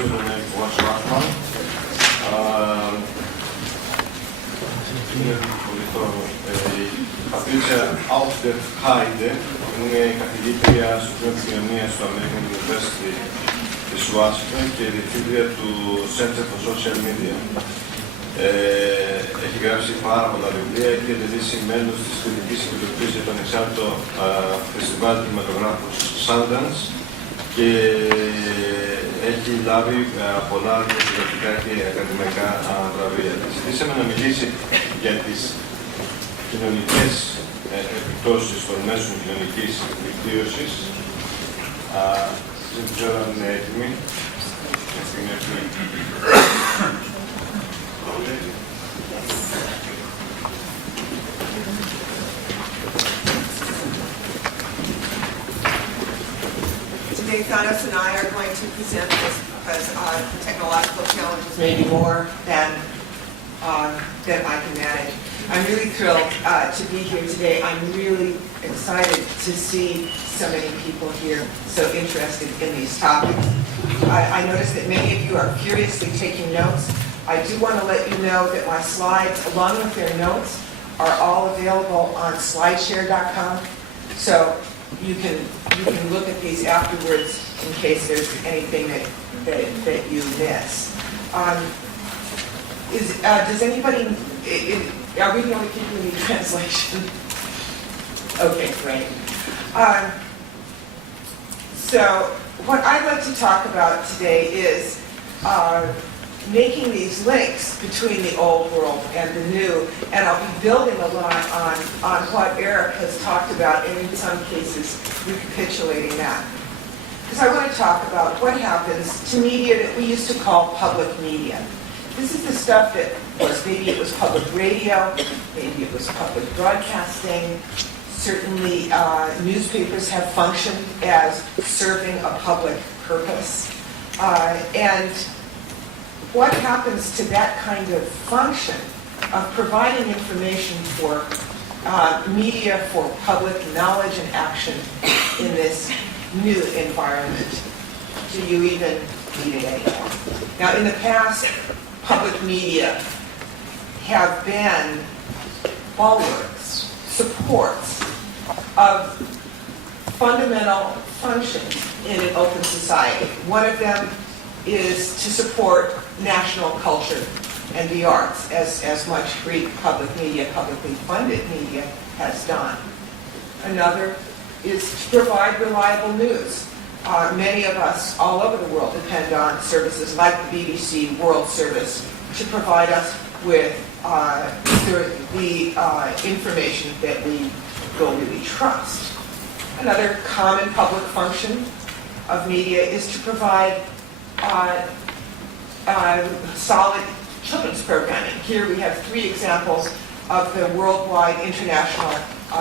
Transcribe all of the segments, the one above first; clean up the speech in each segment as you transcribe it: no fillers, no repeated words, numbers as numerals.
ευχαριστούμε τον Υπουργό Σμάχμαν. Είναι το Patricia Aufderheide, είναι καθηγήτρια στο Τμήμα Επικοινωνίας του American University της Ουάσιγκτον και διευθύντρια του Center for Social Media. Έχει γράψει πάρα πολλά βιβλία, έχει διατηρήσει μέλος της Κριτικής Επιτροπής για τον εξάρτητο φεστιβάλ κινηματογράφου Sundance και έχει λάβει πολλά δημοσιογραφικά και ακαδημαϊκά βραβεία. Ζητήσαμε να μιλήσει για τις κοινωνικές επιπτώσεις των μέσων κοινωνικής δικτύωσης. Δεν ξέρω αν είναι έτοιμοι. Today, Thanos and I are going to present this because technological challenges may be more than I can manage. I'm really thrilled to be here today. I'm really excited to see so many people here so interested in these topics. I noticed that many of you are furiously taking notes. I do want to let you know that my slides, along with their notes, are all available on slideshare.com. So you can look at these afterwards in case there's anything that you miss. Does anybody? Are we the only people who need translation? Okay, great. So what I'd like to talk about today is making these links between the old world and the new, and I'll be building a lot on what Eric has talked about, and in some cases recapitulating that. Because I want to talk about what happens to media that we used to call public media. This is the stuff that was, maybe it was public radio, maybe it was public broadcasting. Certainly newspapers have functioned as serving a public purpose. And what happens to that kind of function of providing information for media for public knowledge and action in this new environment? Do you even need it anymore? Now, in the past, public media have been bulwarks, supports of fundamental functions in an open society. One of them is to support national culture and the arts, as much Greek public media, publicly funded media, has done. Another is to provide reliable news. Many of us all over the world depend on services like the BBC World Service to provide us with the information that we will really trust. Another common public function of media is to provide solid children's programming. Here we have 3 examples of the worldwide international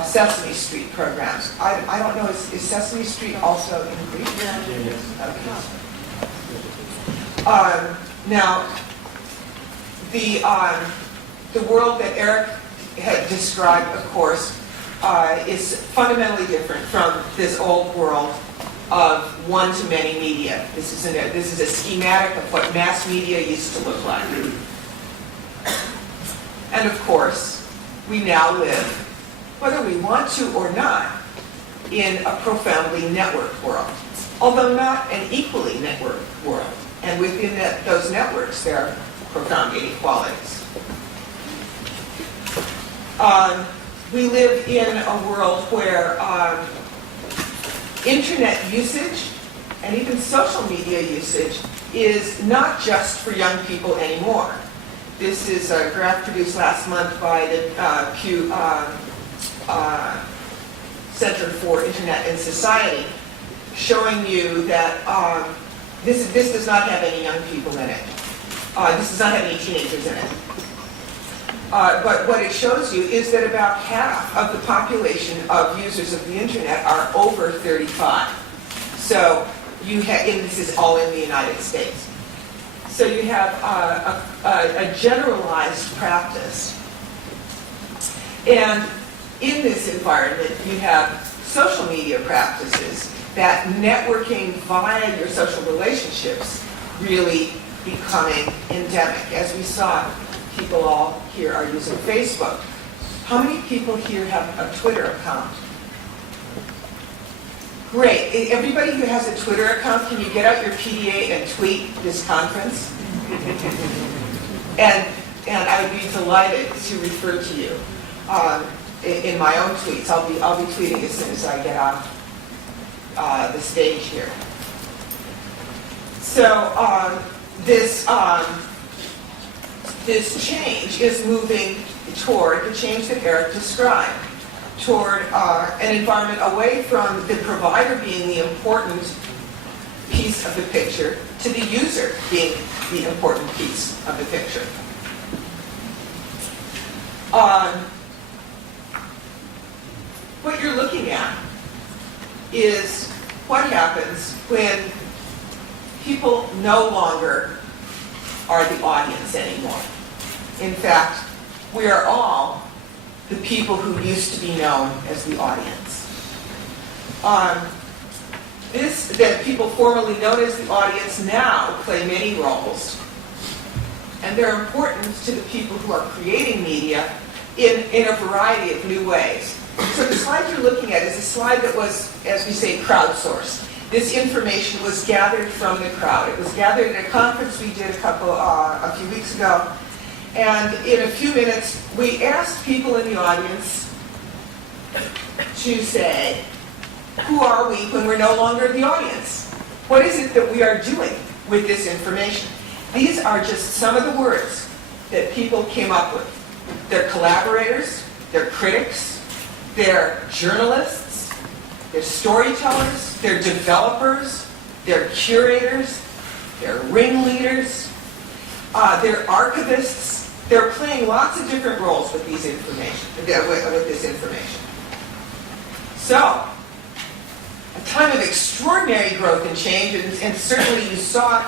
Sesame Street programs. I don't know, is Sesame Street also in Greek? Yes. Okay. Now, the world that Eric had described, of course, is fundamentally different from this old world of one-to-many media. This is a schematic of what mass media used to look like. And of course, we now live, whether we want to or not, in a profoundly networked world, although not an equally networked world. And within those networks, there are profound inequalities. We live in a world where internet usage and even social media usage is not just for young people anymore. This is a graph produced last month by the Pew Center for Internet and Society, showing you that this does not have any young people in it. This does not have any teenagers in it. But what it shows you is that about half of the population of users of the internet are over 35. So you have, and this is all in the United States. So you have a generalized practice. And in this environment, you have social media practices that networking via your social relationships really becoming endemic. As we saw, people all here are using Facebook. How many people here have a Twitter account? Great. Everybody who has a Twitter account, can you get out your PDA and tweet this conference? And I would be delighted to refer to you in my own tweets. I'll be tweeting as soon as I get off the stage here. So this change is moving toward the change that Eric described, toward an environment away from the provider being the important piece of the picture to the user being the important piece of the picture. What you're looking at is what happens when people no longer are the audience anymore. In fact, we are all the people who used to be known as the audience. That people formerly known as the audience now play many roles, and they're important to the people who are creating media in a variety of new ways. So the slide you're looking at is a slide that was, as we say, crowdsourced. This information was gathered from the crowd. It was gathered at a conference we did a few weeks ago. And in a few minutes, we asked people in the audience to say, who are we when we're no longer the audience? What is it that we are doing with this information? These are just some of the words that people came up with. They're collaborators, they're critics, they're journalists, they're storytellers, they're developers, they're curators, they're ringleaders, they're archivists. They're playing lots of different roles with these information, with this information. So, a time of extraordinary growth and change, and certainly you saw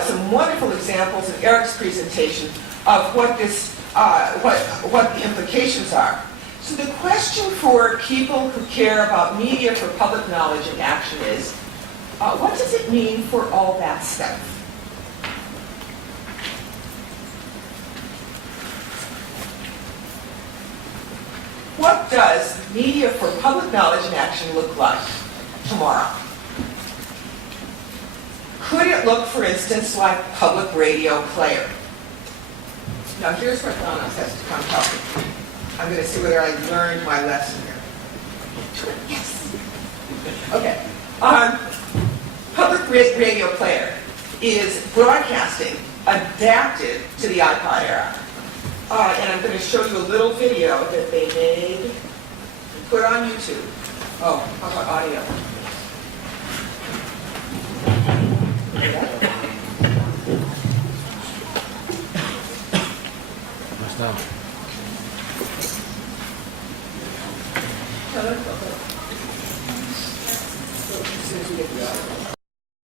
some wonderful examples in Eric's presentation of what the implications are. So the question for people who care about media for public knowledge and action is, what does it mean for all that stuff? What does media for public knowledge and action look like tomorrow? Could it look, for instance, like public radio player? Now here's where Thanos has to come help me. I'm going to see whether I learned my lesson here. Yes. Okay. Public radio player is broadcasting adapted to the iPod era. And I'm going to show you a little video that they made and put on YouTube. Oh, how about audio? What's that? As soon as we get the audio.